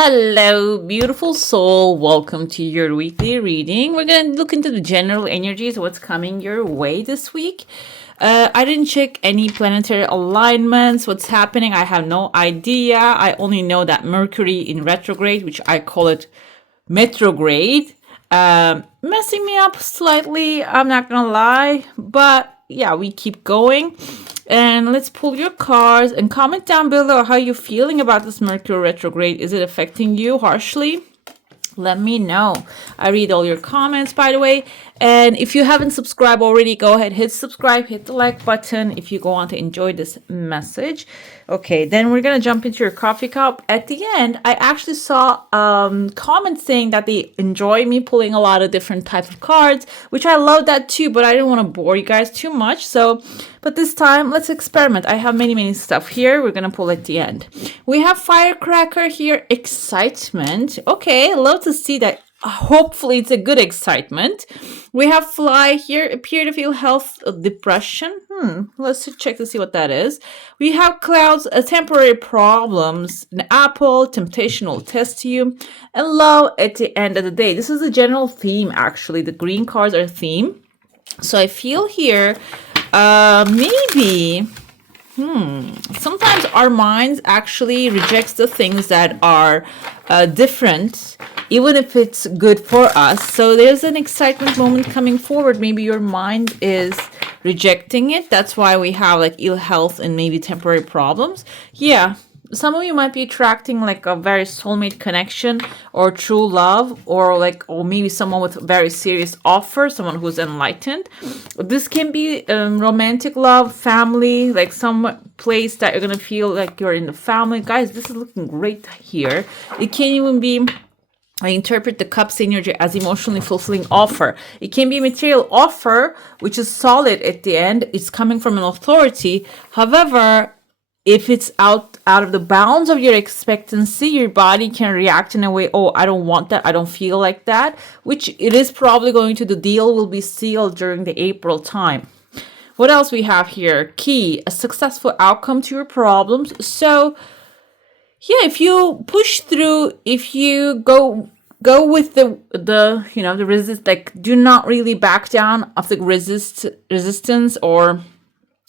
Hello, beautiful soul. Welcome to your weekly reading. We're going to look into the general energies, what's coming your way this week. I didn't check any planetary alignments, what's happening. I have no idea. I only know that Mercury in retrograde, which I call it metrograde, messing me up slightly. I'm not going to lie. But yeah, we keep going. And let's pull your cards and comment down below how you're feeling about this Mercury retrograde. Is it affecting you harshly? Let me know. I read all your comments, by the way. And if you haven't subscribed already, go ahead, hit subscribe, hit the like button if you go on to enjoy this message. Okay, then we're going to jump into your coffee cup. At the end, I actually saw comments saying that they enjoy me pulling a lot of different types of cards, which I love that too, but I didn't want to bore you guys too much. But this time, let's experiment. I have many stuff here. We're going to pull at the end. We have firecracker here, excitement. Okay, love to see that. Hopefully it's a good excitement. We have fly here, appear to feel health, depression. Let's check to see what that is. We have clouds, temporary problems, an apple, temptation will test you, and love at the end of the day. This is a general theme, actually. The green cards are a theme. So I feel here, maybe... sometimes our minds actually rejects the things that are different, even if it's good for us. So there's an excitement moment coming forward. Maybe your mind is rejecting it. That's why we have like ill health and maybe temporary problems. Yeah. Some of you might be attracting like a very soulmate connection or true love, or maybe someone with very serious offer, someone who's enlightened. This can be romantic love, family, like some place that you're going to feel like you're in the family. Guys, this is looking great here. It can even be, I interpret the cups energy as emotionally fulfilling offer. It can be a material offer, which is solid at the end. It's coming from an authority. However, if it's out of the bounds of your expectancy, your body can react in a way, oh, I don't want that, I don't feel like that, which it is probably going to, the deal will be sealed during the April time. What else we have here? Key, a successful outcome to your problems. So, yeah, if you push through, if you go with the resist, like do not really back down of the resistance or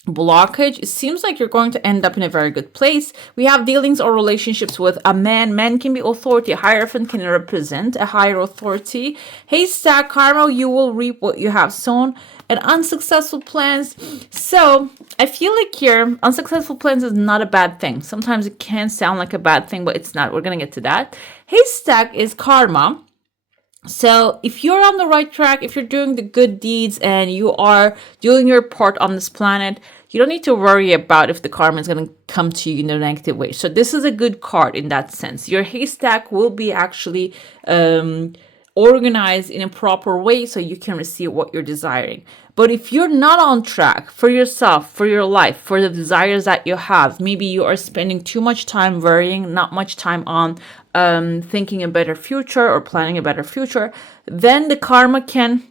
blockage, it seems like you're going to end up in a very good place. We have dealings or relationships with a man. Man can be authority. A hierophant can represent a higher authority. Haystack, karma, you will reap what you have sown. And unsuccessful plans. So I feel like here, unsuccessful plans is not a bad thing. Sometimes it can sound like a bad thing, but it's not. We're going to get to that. Haystack is karma. So if you're on the right track, if you're doing the good deeds and you are doing your part on this planet, you don't need to worry about if the karma is going to come to you in a negative way. So this is a good card in that sense. Your haystack will be actually organized in a proper way so you can receive what you're desiring. But if you're not on track for yourself, for your life, for the desires that you have, maybe you are spending too much time worrying, not much time on thinking a better future or planning a better future, then the karma can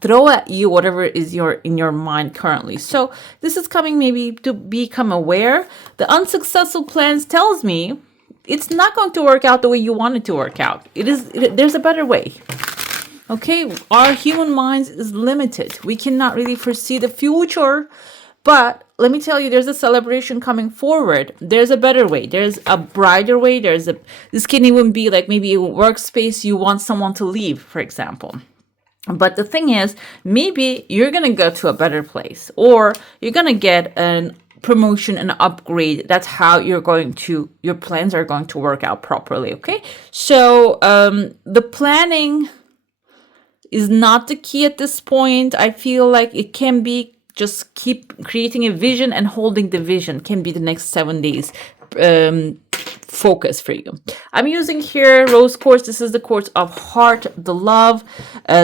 throw at you whatever is in your mind currently. So this is coming maybe to become aware. The unsuccessful plans tells me it's not going to work out the way you want it to work out. There's a better way. Okay, our human minds is limited. We cannot really foresee the future, but let me tell you, there's a celebration coming forward. There's a better way. There's a brighter way. This can even be like maybe a workspace you want someone to leave, for example. But the thing is, maybe you're going to go to a better place, or you're going to get an promotion and upgrade. That's how your plans are going to work out properly. Okay. So, the planning is not the key at this point. I feel like it can be just keep creating a vision, and holding the vision can be the next 7 days focus for you. I'm using here rose quartz. This is the quartz of heart, the love.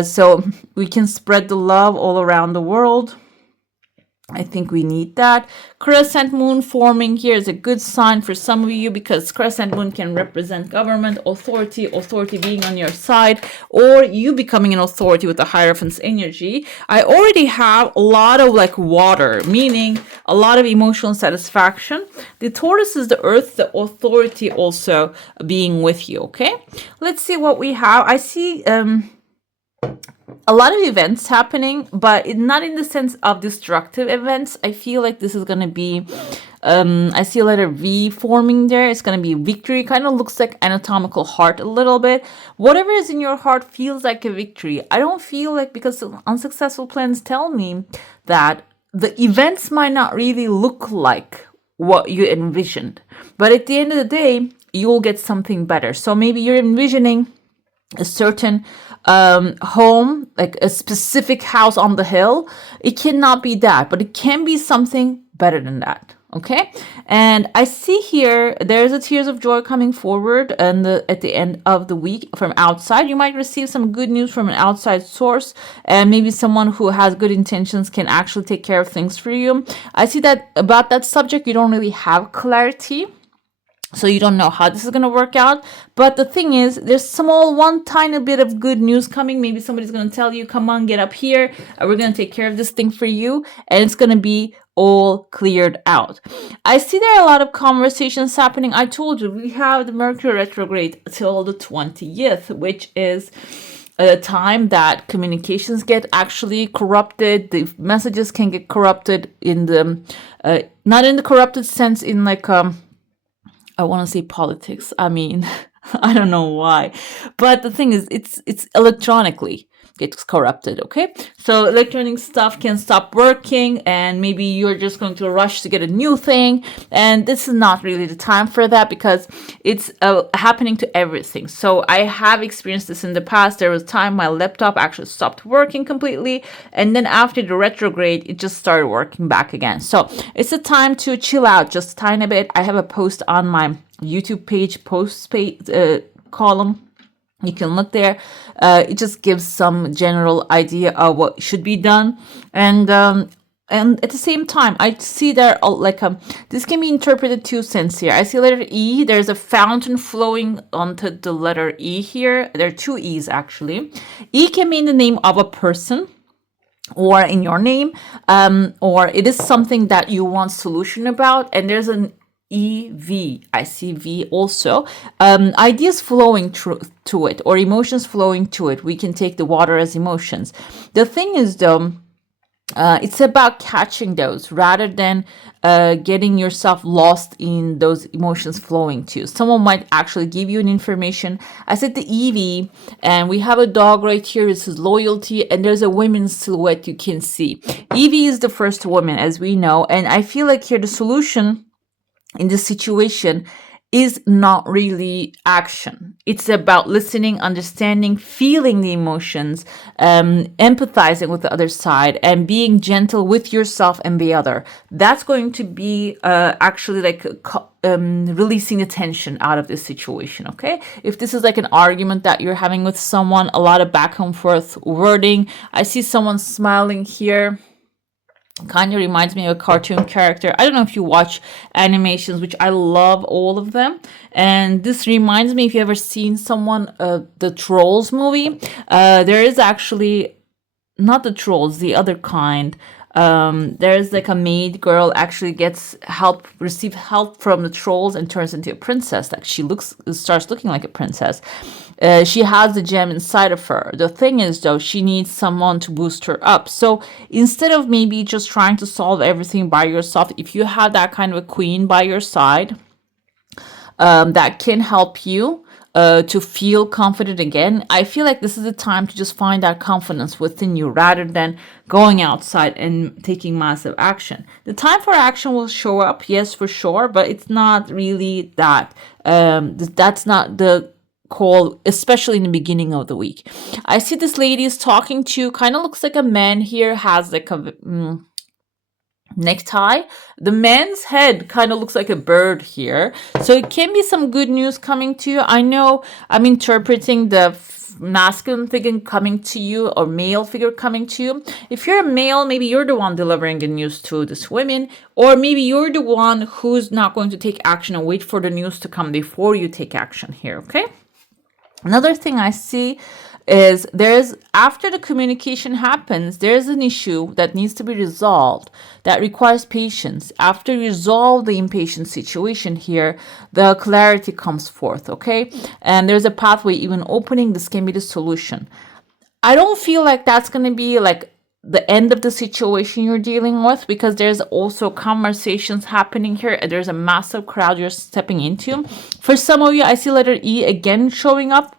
So we can spread the love all around the world. I think we need that. Crescent moon forming here is a good sign for some of you because crescent moon can represent government, authority being on your side, or you becoming an authority with the Hierophant's energy. I already have a lot of like water, meaning a lot of emotional satisfaction. The Taurus is the earth, the authority also being with you, okay? Let's see what we have. I see a lot of events happening, but not in the sense of destructive events. I feel like this is going to be, I see a letter V forming there. It's going to be victory. Kind of looks like anatomical heart a little bit. Whatever is in your heart feels like a victory. I don't feel like, because unsuccessful plans tell me that the events might not really look like what you envisioned. But at the end of the day, you'll get something better. So maybe you're envisioning a certain home, like a specific house on the hill. It cannot be that, but it can be something better than that. Okay, and I see here there's a tears of joy coming forward, and at the end of the week from outside, you might receive some good news from an outside source, and maybe someone who has good intentions can actually take care of things for you. I see that about that subject, you don't really have clarity. So you don't know how this is going to work out. But the thing is, there's one tiny bit of good news coming. Maybe somebody's going to tell you, come on, get up here. We're going to take care of this thing for you. And it's going to be all cleared out. I see there are a lot of conversations happening. I told you, we have the Mercury retrograde till the 20th, which is a time that communications get actually corrupted. The messages can get corrupted in the, not in the corrupted sense, in like, I want to say politics. I mean, I don't know why. But the thing is, it's electronically gets corrupted, okay? So electronic stuff can stop working, and maybe you're just going to rush to get a new thing. And this is not really the time for that, because it's happening to everything. So I have experienced this in the past. There was time my laptop actually stopped working completely. And then after the retrograde, it just started working back again. So it's a time to chill out just a tiny bit. I have a post on my YouTube page, column. You can look there. It just gives some general idea of what should be done. And at the same time, I see there this can be interpreted two sense here. I see letter E. There's a fountain flowing onto the letter E here. There are two E's actually. E can mean the name of a person, or in your name, or it is something that you want solution about. And there's an EV. I see V also. Ideas flowing to it, or emotions flowing to it. We can take the water as emotions. The thing is though, it's about catching those rather than getting yourself lost in those emotions flowing to you. Someone might actually give you an information. I said the EV, and we have a dog right here. This is loyalty, and there's a woman's silhouette you can see. EV is the first woman, as we know, and I feel like here the solution in this situation is not really action. It's about listening, understanding, feeling the emotions, empathizing with the other side, and being gentle with yourself and the other. That's going to be actually like releasing the tension out of this situation, okay? If this is like an argument that you're having with someone, a lot of back and forth wording. I see someone smiling here. Kind of reminds me of a cartoon character. I don't know if you watch animations, which I love all of them. And this reminds me, if you ever seen the Trolls movie, there is actually not the Trolls, the other kind. There's like a maid girl actually receive help from the trolls and turns into a princess. Like starts looking like a princess. She has the gem inside of her. The thing is though, she needs someone to boost her up. So instead of maybe just trying to solve everything by yourself, if you have that kind of a queen by your side, that can help you to feel confident again. I feel like this is the time to just find that confidence within you rather than going outside and taking massive action. The time for action will show up, yes, for sure, but it's not really that. That's not the call, especially in the beginning of the week. I see this lady is talking to, kind of looks like a man here, has like a necktie. The man's head kind of looks like a bird here, so it can be some good news coming to you. I know I'm interpreting the masculine figure coming to you or male figure coming to you. If you're a male, maybe you're the one delivering the news to this woman, or maybe you're the one who's not going to take action and wait for the news to come before you take action here, okay? Another thing I see is after the communication happens, there's an issue that needs to be resolved that requires patience. After you resolve the impatient situation here, the clarity comes forth, okay? And there's a pathway even opening. This can be the solution. I don't feel like that's going to be like the end of the situation you're dealing with, because there's also conversations happening here. There's a massive crowd you're stepping into. For some of you, I see letter E again showing up,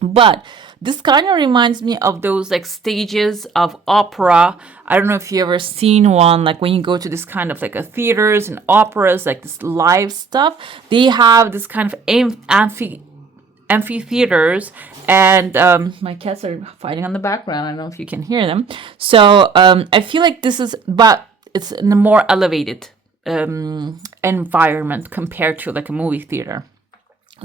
but this kind of reminds me of those like stages of opera. I don't know if you ever seen one, like when you go to this kind of like a theaters and operas, like this live stuff, they have this kind of amphitheaters, and my cats are fighting on the background. I don't know if you can hear them. So I feel like this is, but it's in a more elevated environment compared to like a movie theater.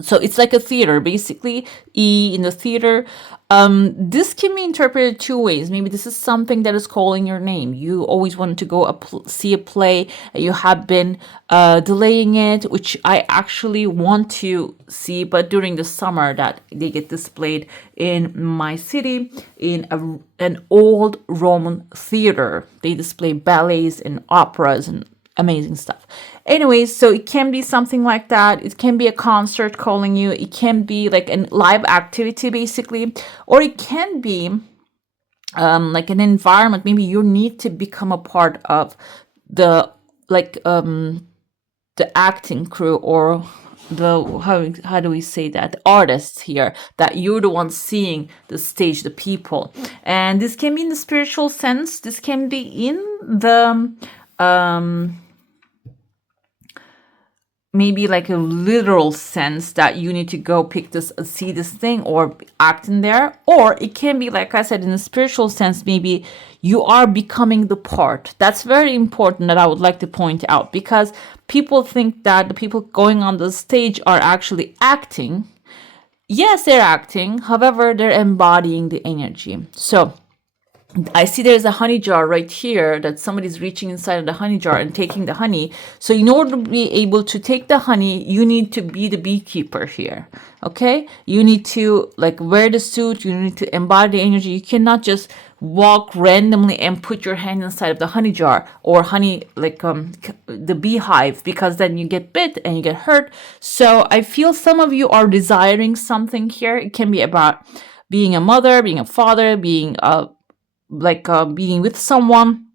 So it's like a theater, basically, E in the theater. This can be interpreted two ways. Maybe this is something that is calling your name. You always wanted to go see a play. You have been delaying it, which I actually want to see, but during the summer that they get displayed in my city in an old Roman theater. They display ballets and operas and amazing stuff. Anyways, so it can be something like that. It can be a concert calling you. It can be like a live activity, basically. Or it can be like an environment. Maybe you need to become a part of the acting crew, or how do we say that? The artists here, that you're the one seeing the stage, the people. And this can be in the spiritual sense. This can be in the maybe like a literal sense that you need to go see this thing or act in there. Or it can be, like I said, in a spiritual sense, maybe you are becoming the part. That's very important that I would like to point out, because people think that the people going on the stage are actually acting. Yes, they're acting. However, they're embodying the energy. So I see there's a honey jar right here that somebody's reaching inside of the honey jar and taking the honey. So in order to be able to take the honey, you need to be the beekeeper here. Okay? You need to like wear the suit. You need to embody the energy. You cannot just walk randomly and put your hand inside of the honey jar or honey, like the beehive, because then you get bit and you get hurt. So I feel some of you are desiring something here. It can be about being a mother, being a father, being being with someone,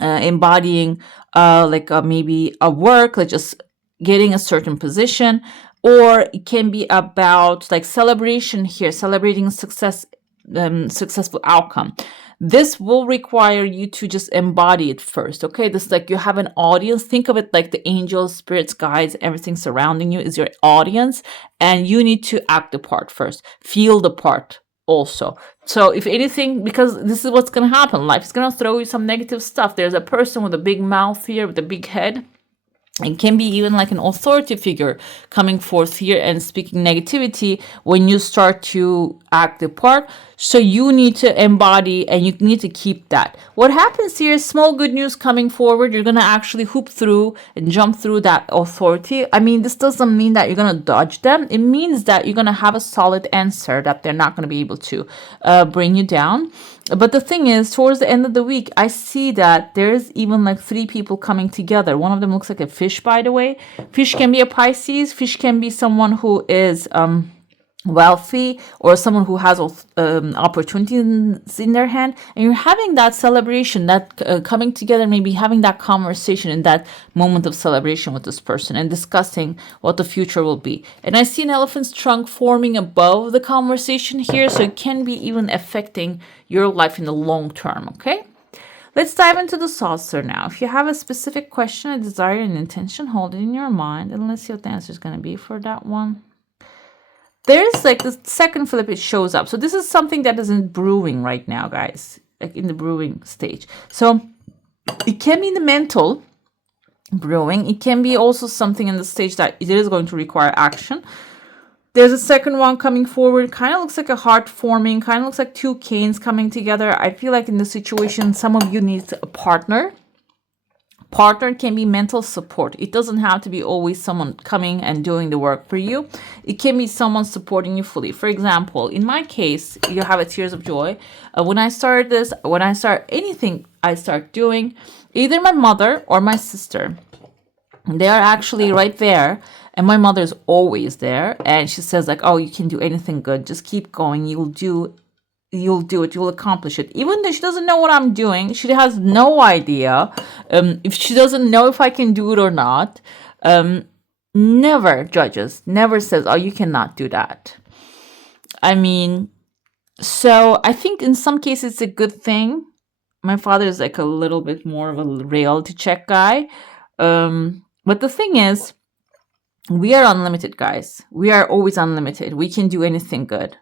embodying maybe a work, like just getting a certain position. Or it can be about like celebration here, celebrating successful outcome. This will require you to just embody it first, okay? This is like you have an audience. Think of it like the angels, spirits, guides, everything surrounding you is your audience, and you need to act the part first, feel the part also. So if anything, because this is what's going to happen, life is going to throw you some negative stuff. There's a person with a big mouth here, with a big head. It can be even like an authority figure coming forth here and speaking negativity when you start to act the part. So you need to embody, and you need to keep that. What happens here is small good news coming forward. You're going to actually hoop through and jump through that authority. I mean, this doesn't mean that you're going to dodge them. It means that you're going to have a solid answer that they're not going to be able to bring you down. But the thing is, towards the end of the week, I see that there's even like 3 people coming together. One of them looks like a fish, by the way. Fish can be a Pisces. Fish can be someone who is wealthy, or someone who has opportunities in their hand, and you're having that celebration, that coming together, maybe having that conversation in that moment of celebration with this person and discussing what the future will be. And I see an elephant's trunk forming above the conversation here, so it can be even affecting your life in the long term. Okay, let's dive into the saucer now. If you have a specific question, a desire, and intention, hold it in your mind, and let's see what the answer is going to be for that one. There's like the second flip, it shows up. So this is something that is in brewing right now, guys, like in the brewing stage. So it can be the mental brewing. It can be also something in the stage that it is going to require action. There's a second one coming forward. Kind of looks like a heart forming. Kind of looks like two canes coming together. I feel like in this situation, some of you need a partner. Partner can be mental support. It doesn't have to be always someone coming and doing the work for you. It can be someone supporting you fully. For example, in my case, you have a tears of joy. When I start anything I start doing, either my mother or my sister, they are actually right there. And my mother is always there. And she says like, oh, you can do anything good. Just keep going. You'll do it, you'll accomplish it. Even though she doesn't know what I'm doing, she has no idea. If she doesn't know if I can do it or not, never judges, never says, oh, you cannot do that. I mean, so I think in some cases it's a good thing. My father is like a little bit more of a reality check guy. But the thing is, we are unlimited, guys. We are always unlimited. We can do anything good.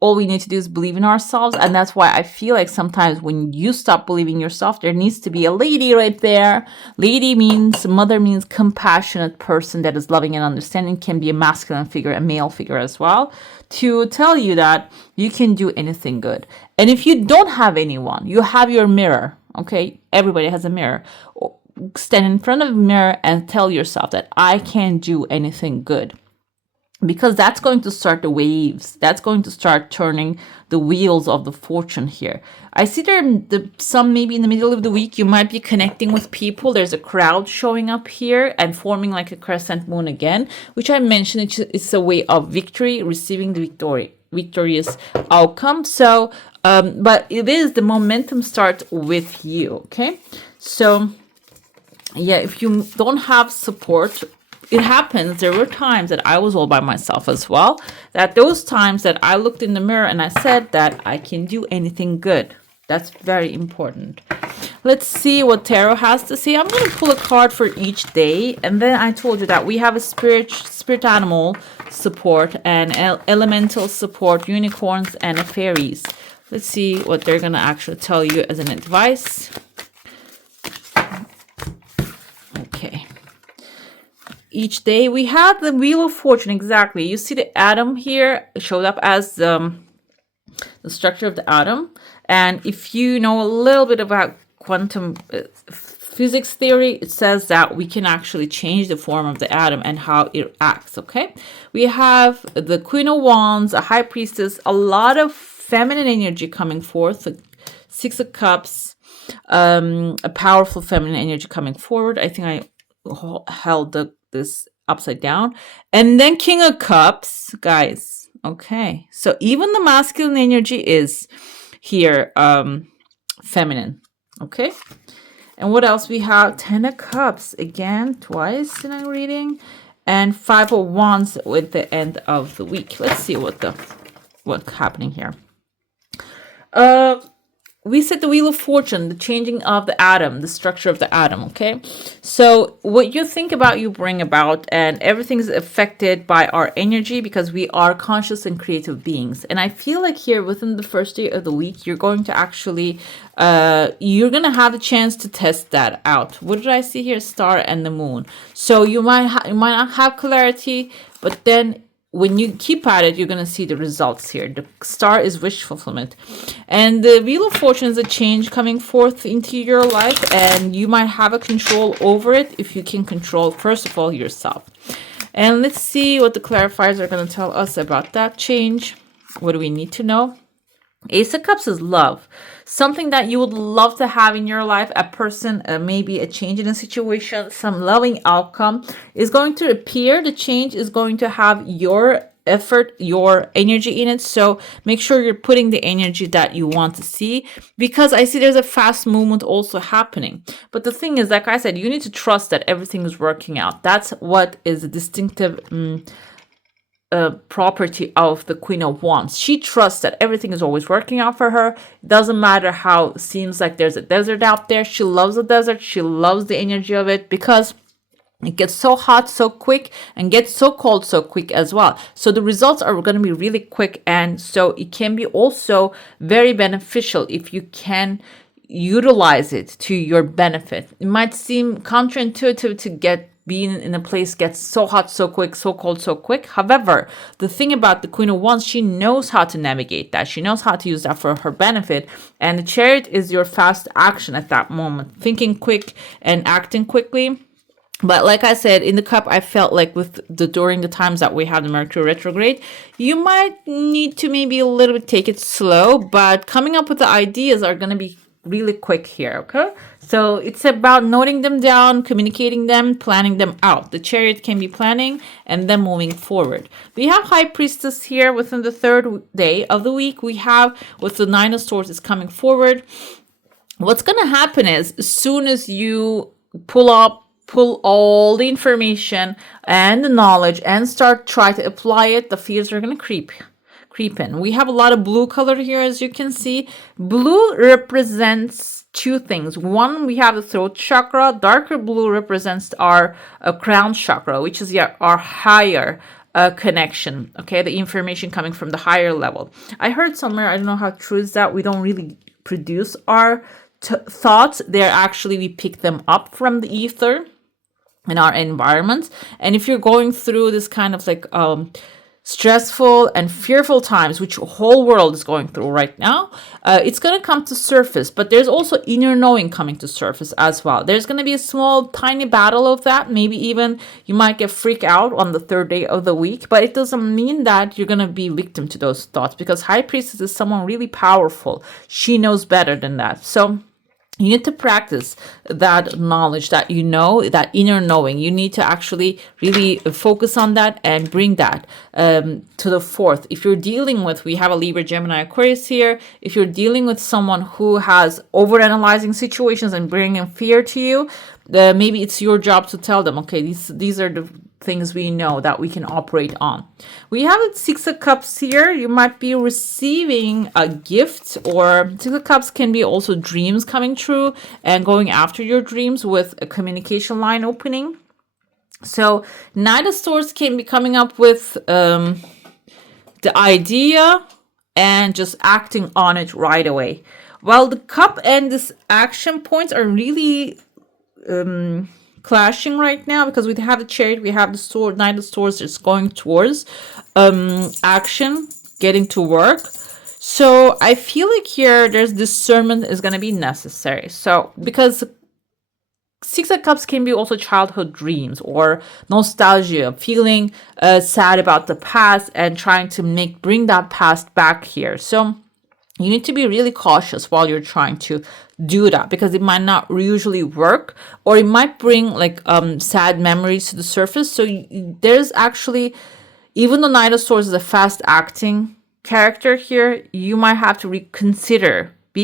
All we need to do is believe in ourselves. And that's why I feel like sometimes when you stop believing yourself, there needs to be a lady right there. Lady means, mother means compassionate person that is loving and understanding, can be a masculine figure, a male figure as well, to tell you that you can do anything good. And if you don't have anyone, you have your mirror, okay? Everybody has a mirror. Stand in front of a mirror and tell yourself that I can do anything good. Because that's going to start the waves. That's going to start turning the wheels of the fortune here. I see some maybe in the middle of the week, you might be connecting with people. There's a crowd showing up here and forming like a crescent moon again, which I mentioned. It's a way of victory, receiving the victorious outcome. So, but it is the momentum starts with you, okay? So, yeah, if you don't have support, it happens. There were times that I was all by myself as well. That those times that I looked in the mirror and I said that I can do anything good. That's very important. Let's see what tarot has to say. I'm going to pull a card for each day. And then I told you that we have a spirit animal support and elemental support, unicorns and a fairies. Let's see what they're going to actually tell you as an advice. Okay. Each day we have the Wheel of Fortune. Exactly. You see the atom here showed up as the structure of the atom. And if you know a little bit about quantum physics theory, it says that we can actually change the form of the atom and how it acts. Okay. We have the Queen of Wands, a High Priestess, a lot of feminine energy coming forth. The Six of Cups, a powerful feminine energy coming forward. I think I held this upside down. And then King of Cups, guys. Okay. So even the masculine energy is here, feminine. Okay. And what else we have? 10 of Cups. Again, twice in a reading. And 5 of Wands with the end of the week. Let's see what's happening here. We said the Wheel of Fortune, the changing of the atom, the structure of the atom, okay? So what you think about, you bring about, and everything is affected by our energy because we are conscious and creative beings. And I feel like here within the first day of the week, you're going to actually, you're going to have the chance to test that out. What did I see here? Star and the moon. So you might not have clarity, but then when you keep at it, you're going to see the results here. The star is wish fulfillment. And the Wheel of Fortune is a change coming forth into your life. And you might have a control over it if you can control, first of all, yourself. And let's see what the clarifiers are going to tell us about that change. What do we need to know? Ace of Cups is love. Something that you would love to have in your life. A person, maybe a change in a situation, some loving outcome is going to appear. The change is going to have your effort, your energy in it. So make sure you're putting the energy that you want to see, because I see there's a fast movement also happening. But the thing is, like I said, you need to trust that everything is working out. That's what is a distinctive property of the Queen of Wands. She trusts that everything is always working out for her. It doesn't matter how it seems like there's a desert out there. She loves the desert. She loves the energy of it because it gets so hot so quick and gets so cold so quick as well. So the results are going to be really quick, and so it can be also very beneficial if you can utilize it to your benefit. It might seem counterintuitive to get being in a place gets so hot so quick, so cold so quick. However, the thing about the Queen of Wands, she knows how to navigate that. She knows how to use that for her benefit. And the Chariot is your fast action at that moment, thinking quick and acting quickly. But like I said, in the Cup, I felt like during the times that we have the Mercury retrograde, you might need to maybe a little bit take it slow, but coming up with the ideas are going to be really quick here, okay? So it's about noting them down, communicating them, planning them out. The Chariot can be planning and then moving forward. We have High Priestess here within the third day of the week. We have with the Nine of Swords is coming forward. What's going to happen is as soon as you pull all the information and the knowledge and try to apply it, the fears are going to creep in. We have a lot of blue color here, as you can see. Blue represents two things. One, we have the throat chakra. Darker blue represents our crown chakra, which is our higher connection, okay? The information coming from the higher level. I heard somewhere, I don't know how true is that, we don't really produce our thoughts. They're actually, we pick them up from the ether in our environment. And if you're going through this kind of like stressful and fearful times, which the whole world is going through right now, it's going to come to surface. But there's also inner knowing coming to surface as well. There's going to be a small tiny battle of that. Maybe even you might get freaked out on the third day of the week, but it doesn't mean that you're going to be victim to those thoughts, because High Priestess is someone really powerful. She knows better than that. So you need to practice that knowledge, that that inner knowing. You need to actually really focus on that and bring that to the forth. If you're dealing with, we have a Libra, Gemini, Aquarius here. If you're dealing with someone who has overanalyzing situations and bringing fear to you, maybe it's your job to tell them, okay, these are the things we know that we can operate on. We have a Six of Cups here. You might be receiving a gift, or Six of Cups can be also dreams coming true and going after your dreams with a communication line opening. So Knight of Swords can be coming up with the idea and just acting on it right away. While the Cup and this action points are really clashing right now, because we have the Chariot, we have the Sword, Knight of Swords that's going towards action, getting to work. So I feel like here there's discernment is going to be necessary. So because Six of Cups can be also childhood dreams or nostalgia, feeling sad about the past and trying to bring that past back here. So you need to be really cautious while you're trying to do that, because it might not usually work, or it might bring like sad memories to the surface. So there's actually, even though Knight of Swords is a fast acting character here, you might have to be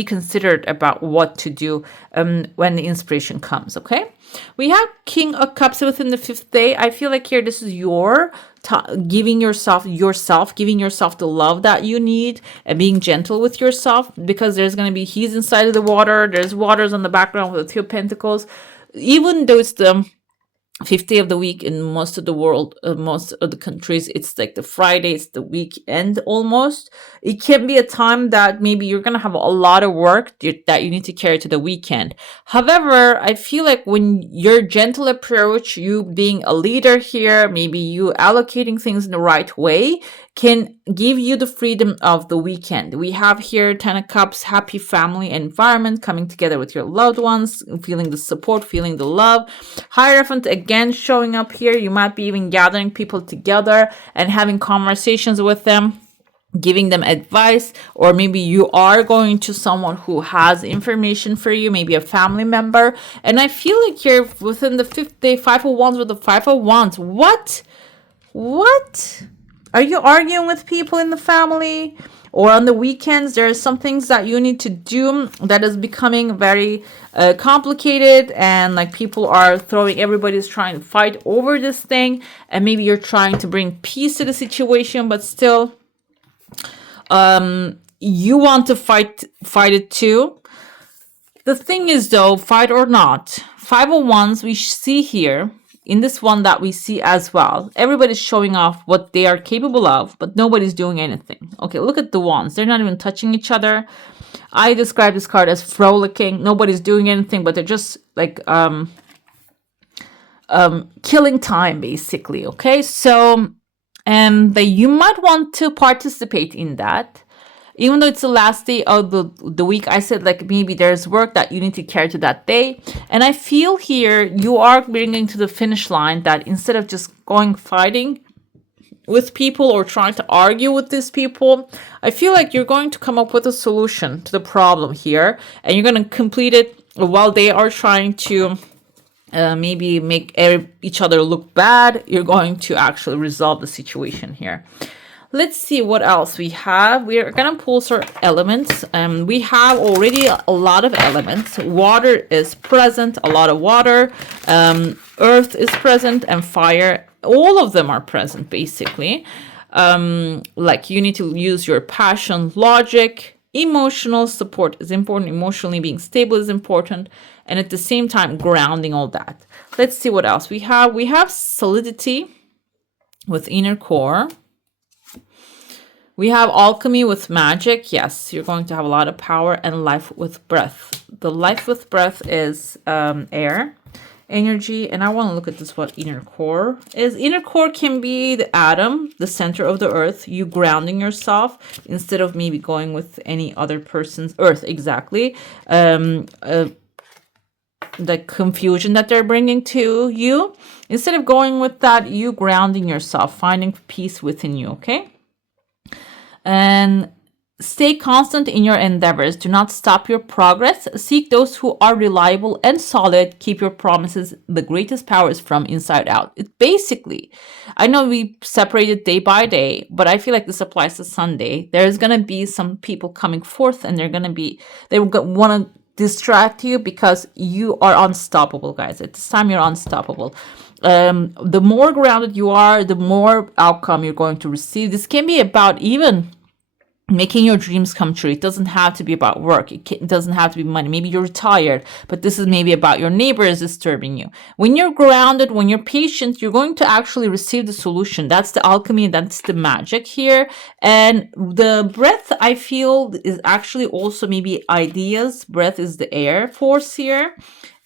considered about what to do when the inspiration comes, okay? We have King of Cups within the fifth day. I feel like here this is your giving yourself the love that you need and being gentle with yourself, because there's going to be, he's inside of the water, there's waters on the background with the Two of Pentacles. Even though it's the 5th day of the week in most of the world, most of the countries, it's like the Friday, it's the weekend almost. It can be a time that maybe you're going to have a lot of work that you need to carry to the weekend. However, I feel like when your gentle approach, you being a leader here, maybe you allocating things in the right way, can give you the freedom of the weekend. We have here 10 of Cups, happy family environment, coming together with your loved ones, feeling the support, feeling the love. Hierophant again showing up here. You might be even gathering people together and having conversations with them, giving them advice, or maybe you are going to someone who has information for you, maybe a family member. And I feel like here within the 5th day, 5 of Wands with the 5 of Wands. What? Are you arguing with people in the family? Or on the weekends, there are some things that you need to do that is becoming very complicated, and like everybody's trying to fight over this thing, and maybe you're trying to bring peace to the situation, but still you want to fight it too. The thing is though, fight or not, 5 of Wands we see here, in this one that we see as well, everybody's showing off what they are capable of, but nobody's doing anything. Okay, look at the wands. They're not even touching each other. I describe this card as frolicking. Nobody's doing anything, but they're just like killing time, basically. Okay, so and you might want to participate in that. Even though it's the last day of the week, I said like maybe there's work that you need to carry to that day. And I feel here you are bringing to the finish line that instead of just going fighting with people or trying to argue with these people, I feel like you're going to come up with a solution to the problem here, and you're going to complete it while they are trying to maybe make each other look bad. You're going to actually resolve the situation here. Let's see what else we have. We're going to pull some elements. We have already a lot of elements. Water is present, a lot of water. Earth is present, and fire. All of them are present, basically. Like you need to use your passion, logic, emotional support is important. Emotionally being stable is important. And at the same time, grounding all that. Let's see what else we have. We have solidity with inner core. We have alchemy with magic. Yes, you're going to have a lot of power, and life with breath. The life with breath is air, energy. And I want to look at this, what inner core is. Inner core can be the atom, the center of the earth, you grounding yourself instead of maybe going with any other person's earth. Exactly. The confusion that they're bringing to you. Instead of going with that, you grounding yourself, finding peace within you. Okay. And stay constant in your endeavors. Do not stop your progress. Seek those who are reliable and solid. Keep your promises. The greatest power is from inside out. It basically, I know we separated day by day, but I feel like this applies to Sunday. There's going to be some people coming forth, and they want to distract you because you are unstoppable, guys. At this time, you're unstoppable. The more grounded you are, the more outcome you're going to receive. This can be about even making your dreams come true. It doesn't have to be about work. It doesn't have to be money. Maybe you're retired, but this is maybe about your neighbors disturbing you. When you're grounded, when you're patient, you're going to actually receive the solution. That's the alchemy. That's the magic here. And the breath, I feel, is actually also maybe ideas. Breath is the air force here.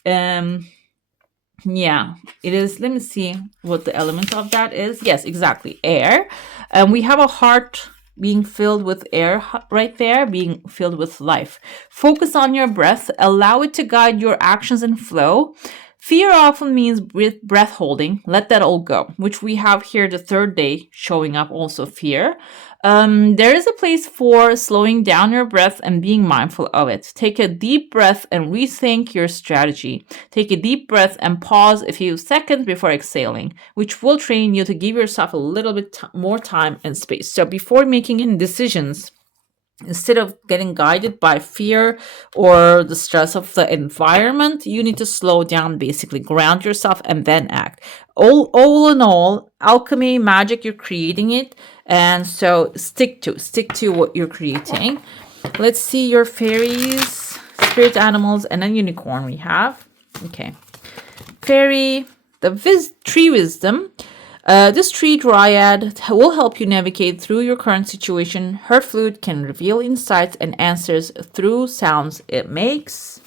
Yeah, it is. Let me see what the element of that is. Yes, exactly. Air. And we have a heart being filled with air right there, being filled with life. Focus on your breath. Allow it to guide your actions and flow. Fear often means breath holding. Let that all go, which we have here the third day showing up also fear. There is a place for slowing down your breath and being mindful of it. Take a deep breath and rethink your strategy. Take a deep breath and pause a few seconds before exhaling, which will train you to give yourself a little bit more time and space. So before making any decisions, instead of getting guided by fear or the stress of the environment, you need to slow down, basically ground yourself and then act. All in all, alchemy, magic, you're creating it. And so stick to what you're creating. Let's see your fairies, spirit animals, and then unicorn we have. Okay. Fairy, the tree wisdom. This tree dryad will help you navigate through your current situation. Her flute can reveal insights and answers through sounds it makes.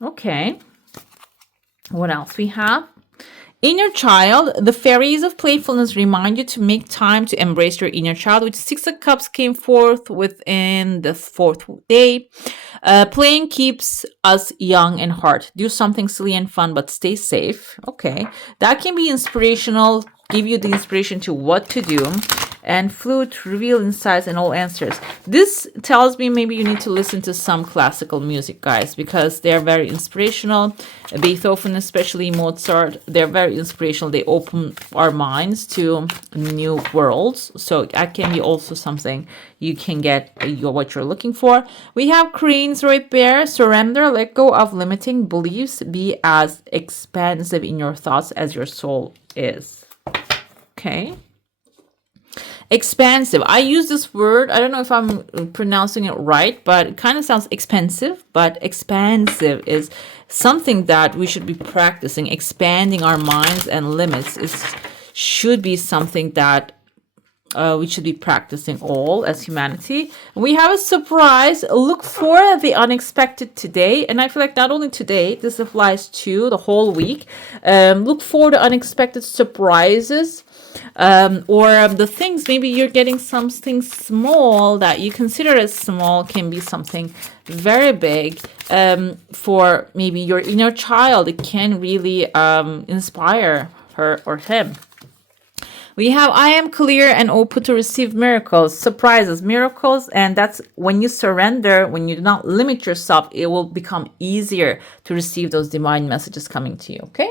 Okay. What else we have? Inner child, the fairies of playfulness remind you to make time to embrace your inner child, which Six of Cups came forth within the fourth day. Playing keeps us young and hard. Do something silly and fun, but stay safe. Okay. That can be inspirational, give you the inspiration to what to do. And flute, reveal insights and all answers. This tells me maybe you need to listen to some classical music, guys, because they're very inspirational. Beethoven, especially Mozart, they're very inspirational. They open our minds to new worlds. So that can be also something you can get what you're looking for. We have cranes right there. Surrender, let go of limiting beliefs. Be as expansive in your thoughts as your soul is. Okay. Expansive. I use this word. I don't know if I'm pronouncing it right, but it kind of sounds expensive, but expansive is something that we should be practicing. Expanding our minds and limits should be something that we should be practicing all as humanity. We have a surprise. Look for the unexpected today. And I feel like not only today, this applies to the whole week. Look for the unexpected surprises. Or the things, maybe you're getting something small that you consider as small can be something very big. For maybe your inner child, it can really inspire her or him. We have I am clear and open to receive miracles, surprises, miracles. And that's when you surrender, when you do not limit yourself, it will become easier to receive those divine messages coming to you. Okay.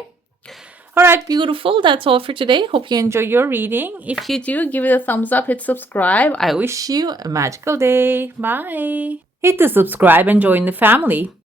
All right, beautiful. That's all for today. Hope you enjoy your reading. If you do, give it a thumbs up, hit subscribe. I wish you a magical day. Bye. Hit the subscribe and join the family.